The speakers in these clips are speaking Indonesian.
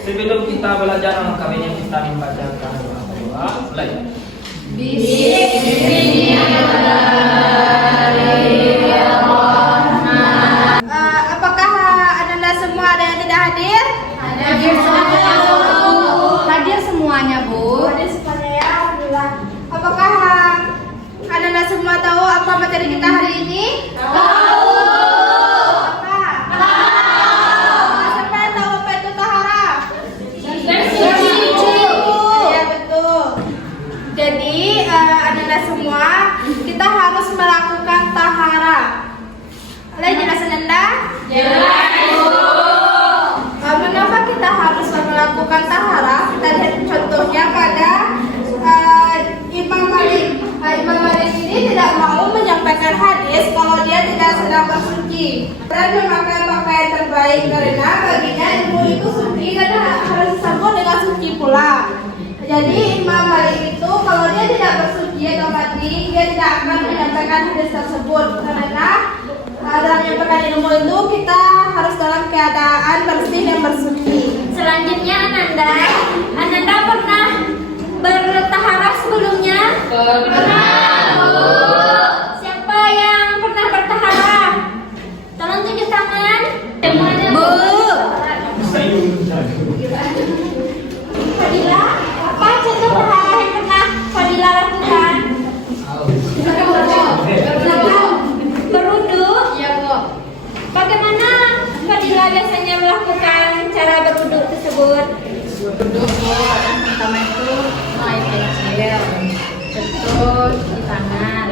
Sebelum kita belajar KW-nya kita membacakan doa. Mulai. Apakah Anda semua ada yang tidak hadir? Hadir semuanya, Bu. Hadir semuanya, Bu. Hadir semuanya ya, alhamdulillah. Apakah Anda semua tahu apa materi kita hari ini? Tahu. Apa? Siapa yang tahu apa itu tahara? Bersuci. Ya betul. Jadi Anda semua kita harus melakukan tahara. Ada jelasan Anda? Jelas, Bu. Mengapa kita harus melakukan tahara? Kita lihat contohnya pada Imam Malik. Imam Malik ini tidak mau menyampaikan hadis kalau dia tidak sedang bersuci dan memakai pakaian terbaik karena baginya ilmu itu suci dan harus disambut dengan suci pula. Jadi Imam Malik itu kalau dia tidak bersuci atau mati, dia tidak akan menyampaikan hadis tersebut karena dalam menyampaikan ilmu itu kita harus dalam keadaan bersih dan bersuci. Selanjutnya Ananda pernah bertahara sebelumnya? Pernah, Bu. Siapa yang pernah bertahara? Tolong tunjuk tangan. Semuanya, Bu. Fadila, apa contoh tahara yang pernah Fadila lakukan? Berwudu? Iya, Bu. Bagaimana Fadila biasanya melakukan cara berwudu tersebut? Duduk Bu, yang pertama itu air kecil, terus di tangan.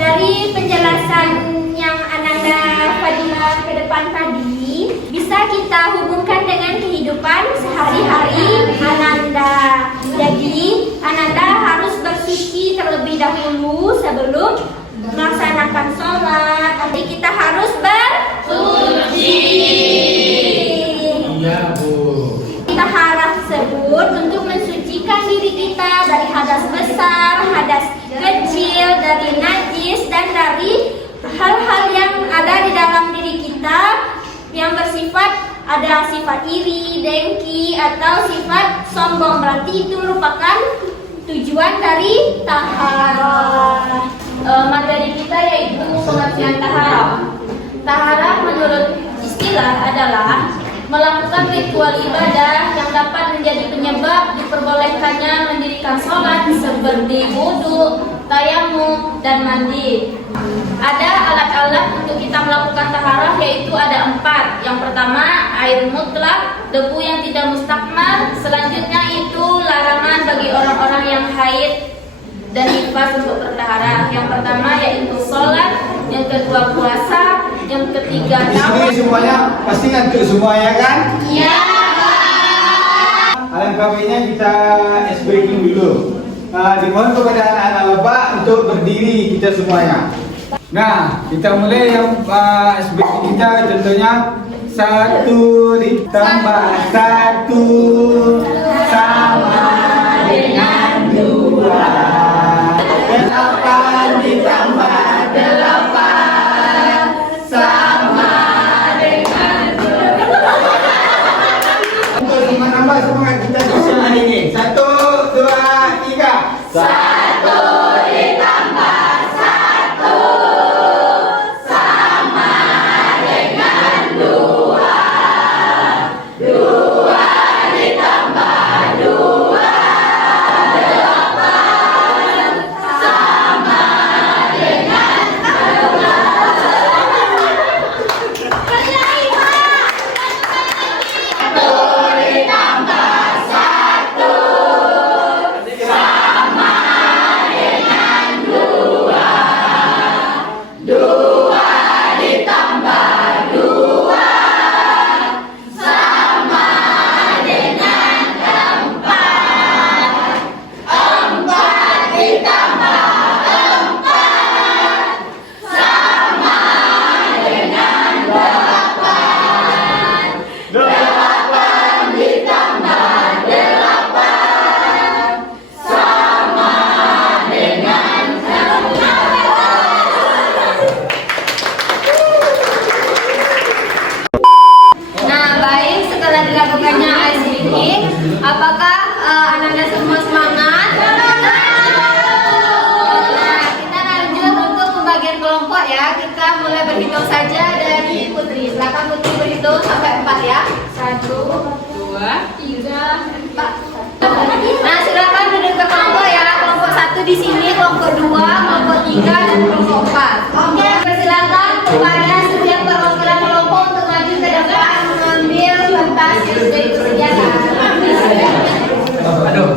Dari penjelasan yang Ananda Fadila ke depan tadi, bisa kita hubungkan dengan kehidupan sehari-hari Ananda. Jadi, Ananda harus bersuci terlebih dahulu sebelum melaksanakan sholat. Nanti kita harus bersuci. Iya, Bu. Tahara tersebut untuk mensucikan diri kita dari hadas besar, hadas kecil, dari najis dan dari hal-hal yang ada di dalam diri kita yang bersifat ada sifat iri, dengki atau sifat sombong. Berarti itu merupakan tujuan dari tahara. Materi kita yaitu pengertian tahara. Tahara menurut istilah adalah melakukan ritual ibadah yang dapat menjadi penyebab diperbolehkannya mendirikan sholat seperti wudhu, tayamum, dan mandi. Ada alat-alat untuk kita melakukan taharah yaitu ada 4. Yang pertama air mutlak, debu yang tidak mustakmal. Selanjutnya itu larangan bagi orang-orang yang haid dan nifas untuk bertaharah. Yang pertama yaitu sholat, yang kedua puasa, yang ketiga Di sini semuanya pasti ngantuk semua ya kan? Iya. Alangkah kita ice breaking dulu. Dimohon kepada anak-anak Bapak untuk berdiri kita semuanya. Nah, kita mulai yang ice breaking kita contohnya 1 ditambah 1 sama dengan 2. 8 ditambah 8 sama dengan 2. Untuk menambah semangat kita bisa hari ini. 1, 2, 3. 1 ditambah 1 sama dengan 2. 2 ditambah 2 sini. Apakah anak-anak semua semangat? Nah, kita lanjut untuk pembagian kelompok ya. Kita mulai berhitung saja dari Putri. Silakan Putri berhitung sampai 4 ya. 1, 2, 3, 4. Nah, silakan duduk ke kelompok ya. Kelompok 1 di sini, kelompok 2, kelompok 3, dan kelompok 4. Oke, persilakan kepada setiap perwakilan kelompok untuk maju ke depan mengambil kertas yang sudah disediakan. Aduh.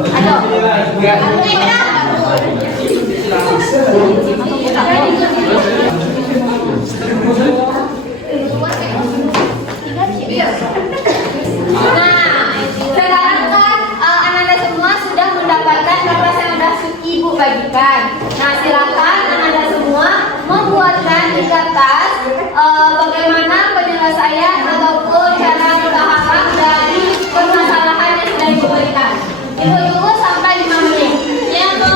Nah, sekarang kan anak-anak semua sudah mendapatkan kertas yang sudah Ibu bagikan. Nah, silakan anak-anak semua membuatkan di kertas bagaimana penyelesaian ataupun cara bertahan dari permasalahan yang sudah diberikan. Ibu tunggu sampai 5 menit. Ya, Bu.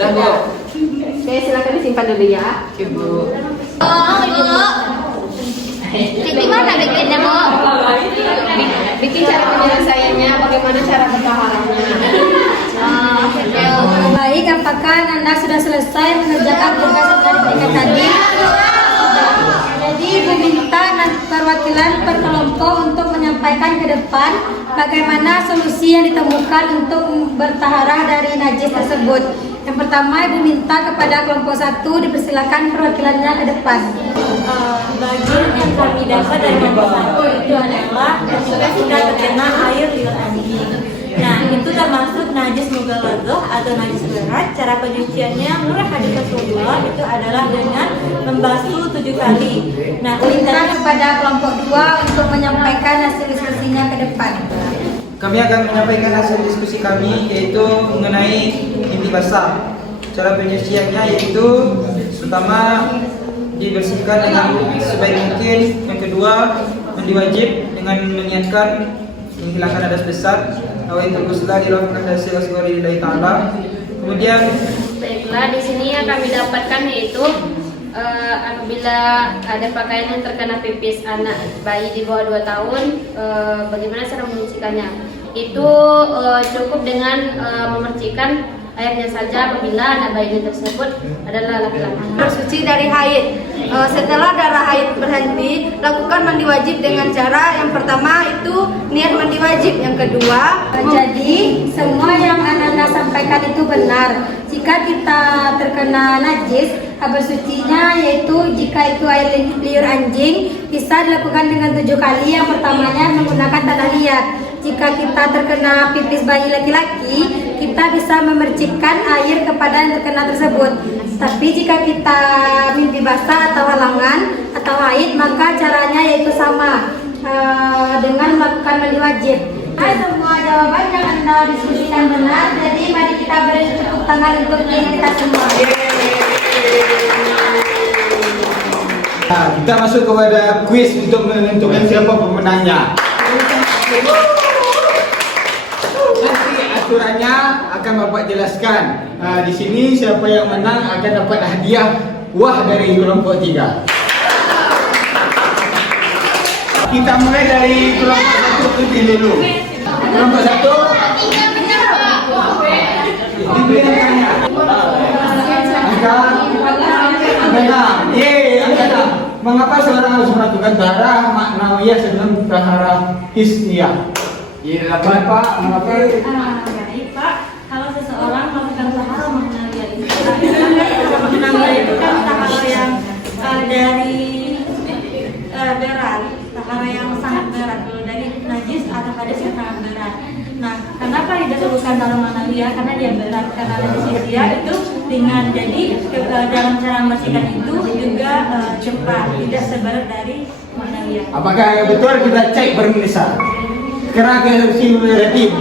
Dah, Bu. Oke, silakan disimpan dulu ya. Ibu. Gimana bikinnya, Bu? Bikin cara penyelesaiannya, bagaimana cara bertahannya. Baik, apakah Anda sudah selesai mengerjakan tugas yang telah diberikan tadi? Jadi Ibu minta perwakilan per kelompok untuk menyampaikan ke depan bagaimana solusi yang ditemukan untuk bertaharah dari najis tersebut. Yang pertama, Ibu minta kepada kelompok 1 dipersilakan perwakilannya ke depan. Bagian yang kami dapat dari kelompok 1 itu adalah sudah terkena air liur anjing. Nah, itu termasuk najis mughaladhah atau najis berat. Cara penyuciannya menurut hadis Rasulullah itu adalah dengan membasuh 7 kali. Nah, Minta kepada kelompok 2 untuk menyampaikan hasil diskusinya ke depan. Kami akan menyampaikan hasil diskusi kami yaitu mengenai inti basah. Cara penyuciannya yaitu pertama dibersihkan dengan sebaik mungkin. Yang kedua mandi wajib dengan meniatkan menghilangkan hadas besar. Awal terguslah dilakukan hasil asghari lillahi ta'ala. Kemudian Baiklah, di sini yang kami dapatkan yaitu apabila ada pakaian yang terkena pipis anak bayi di bawah 2 tahun, bagaimana cara menyucikannya? Itu cukup dengan memercikan airnya saja apabila anak bayi tersebut adalah laki-laki. Bersuci dari haid. Setelah darah haid berhenti, lakukan mandi wajib dengan cara yang pertama itu niat mandi wajib. Yang kedua, Jadi semua yang anak-anak sampaikan itu benar. Jika kita terkena najis, bersucinya yaitu jika itu air liur anjing bisa dilakukan dengan 7 kali. Yang pertamanya menggunakan tanah liat. Jika kita terkena pipis bayi laki-laki, kita bisa memercikkan air kepada yang terkena tersebut. Tapi jika kita mimpi basah atau halangan atau haid, maka caranya yaitu sama dengan melakukan mandi wajib. Semua jawaban yang Anda diskusikan benar, jadi mari kita beri tepuk tangan untuk diri kita semua. Nah, kita masuk kepada kuis untuk menentukan siapa pemenangnya. Nanti aturannya akan Bapak jelaskan. Nah, di sini siapa yang menang akan dapat hadiah wah dari kelompok 3. Kita mulai dari kelompok 1 Putih dulu. Kelompok 1 diberikan angka 6. Angka 6. Mengapa seorang harus melakukan taharah maknawiyah sebelum taharah hisniyah? Iya, Pak. Mengapa? baik Pak, kalau seseorang melakukan taharah maknawiyah itu maknawiyah itu kan taharah yang dari berat, taharah yang sangat berat, kalau dari najis atau hadas yang sangat berat. Nah, kenapa didahulukan taharah maknawiyah? Karena dia berat, karena najis dia itu ringan. Jadi dalam cara membersihkan itu juga cepat, tidak seberat dari maknawiyah. Apakah betul? Kita cek bermisal. Kerana simulatif.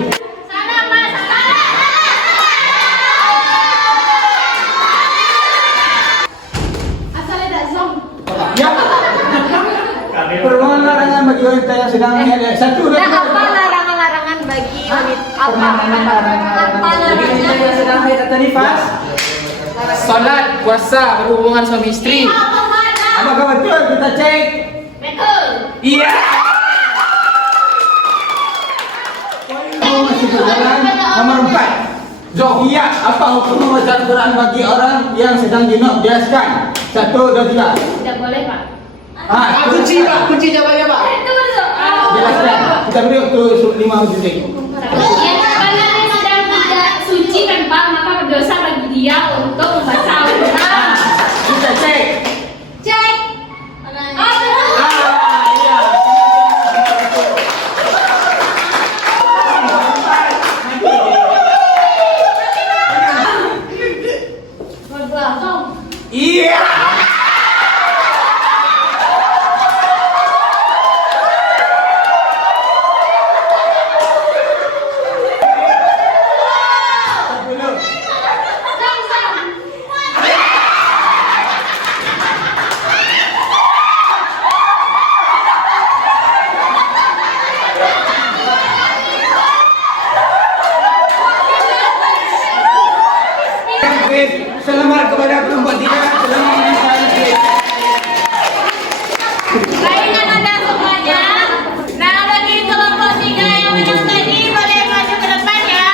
Ya. Permohonan larangan bagi wanita yang sedang hamil. 1, 2, 3. Apa larangan? Apa namanya? Yang sedang haid atau nifas? Salat, puasa, berhubungan suami istri. Apakah betul? Kita cek. Betul. Iya. Masih berjalan. Nomor 4. Iya, apa hukum membaca Al-Quran bagi orang yang sedang dinojaskan? 1, 2, 3. Tidak boleh, Pak. Kunci Pak, kunci jawabannya Pak. Itu betul. Jelaskan. Kita beri waktu 5 detik. Karena dia sedang tidak suci kan Pak, maka berdosa bagi dia untuk membaca Al-Quran. Kita cek. Cek. Oh, betul. Iya. Iya. Selamat kepada kelompok 3 telah memenuhi syarat. Baikkan Anda semuanya. Nah, bagi kelompok 3 yang menang tadi boleh maju ke depan ya.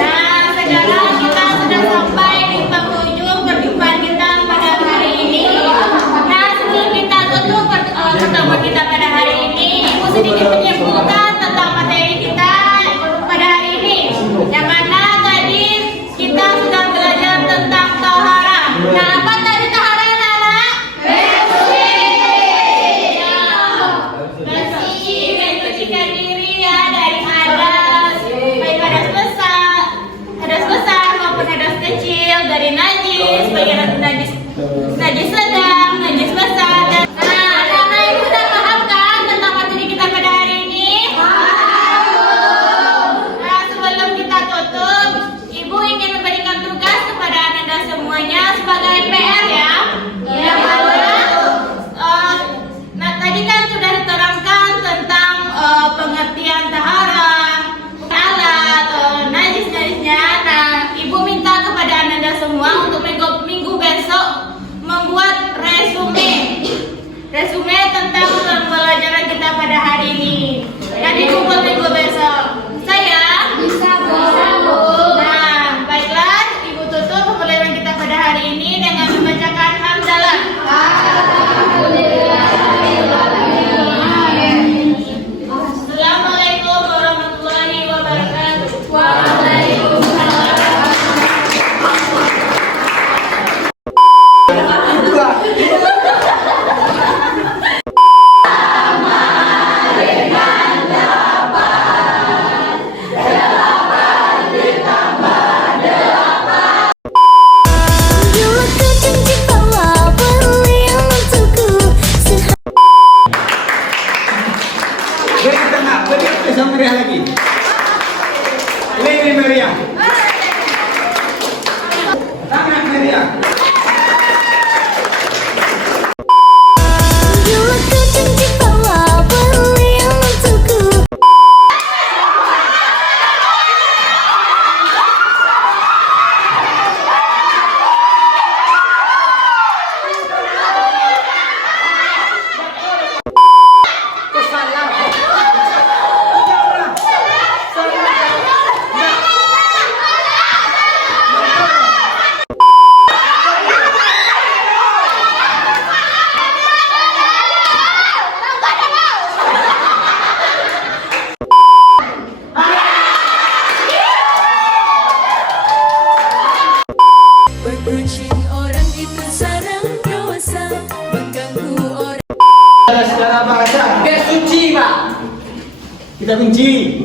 Nah, sekarang kita sudah sampai di penghujung perjumpaan kita pada hari ini. Nah, sebelum kita tutup pertemuan kita pada hari ini, Ibu sedikit menyimpulkan tentang materi kita pada hari ini. Yang mana tadi kita sudah belajar tentang taharah. Nah, apa tadi taharah, anak-anak? Bersih, mensucikan diri ya dari hadas, baik hadas besar maupun hadas kecil, dari najis, baik najis sedang, najis besar. Nah, anak-anak ibu sudah paham kan tentang materi kita pada hari ini? Nah, sebelum kita tutup, ibu ingin memberikan tugas kepada anda semuanya sebagai PR ya. Iya, nah, tadi kan sudah diterangkan tentang pengertian taharah, alat, najis-najisnya. Nah, ibu minta kepada anda semua untuk minggu besok membuat resume tentang pembelajaran kita pada hari ini. Dan dikumpul minggu besok. Saya bisa Bu. Nah, baiklah, ibu tutup pembelajaran kita pada hari ini dengan membacakan hamdalah. Assalamualaikum warahmatullahi wabarakatuh. Waalaikumsalam. Beri tengah, beri yang meriah lagi. Lebih meriah. Sangat meriah. Secara bahasa, suci Pak. Kita kunci.